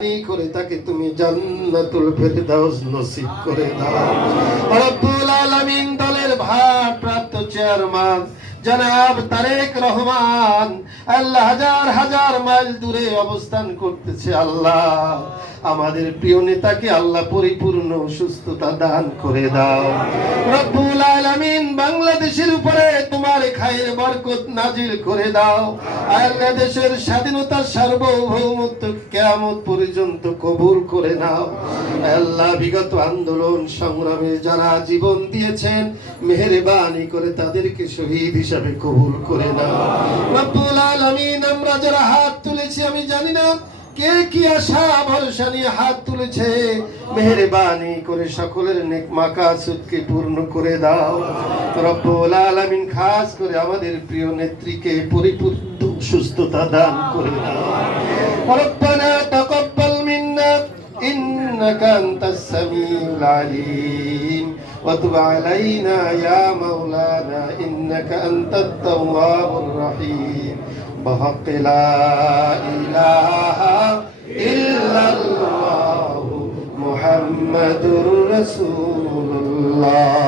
করে তাকে তুমি জান্নাতুল ফেরদাউস নসিব করে দাও। রব্বুল আলামিন দলের ভারপ্রাপ্ত চেয়ারম্যান জনাব তারেক রহমান আল্লাহ হাজার হাজার মাইল দূরে অবস্থান করতেছে। আল্লাহ আমাদের প্রিয় নেতাকে আল্লাহ পরিপূর্ণ সুস্থতা দান করে দাও। রব্বুল আলামিন বাংলাদেশের উপরে তোমার খায়ের বরকত নাজিল করে দাও। আল্লাহ দেশের স্বাধীনতা সার্বভৌমত্ব কিয়ামত পর্যন্ত কবুল করে নাও। আল্লাহ বিগত আন্দোলন সংগ্রামে যারা জীবন দিয়েছেন মেহেরবানি করে তাদেরকে শহীদ হিসাবে কবুল করে নাও। রব্বুল আলামিন আমরা যারা হাত তুলেছি আমি জানি না কে কি আশা ভরসা নিয়ে হাত তুলেছে, মেহেরবানি করে সকলের নেক মাকাসুদকে পূর্ণ করে দাও। রব্বুল আলামিন খাস করে আমাদের প্রিয় নেত্রীকে পরিপূর্ণ সুস্থতা দান করে দাও। রব্বানা তাকাব্বাল মিন্না ইন্নাকা আনতাস সামিউল আলিম ওয়া তুব আলাইনা ইয়া মাওলানা ইন্নাকা আনতাত তাওয়াবুর রহিম بحق لا إله إلا الله محمد رسول الله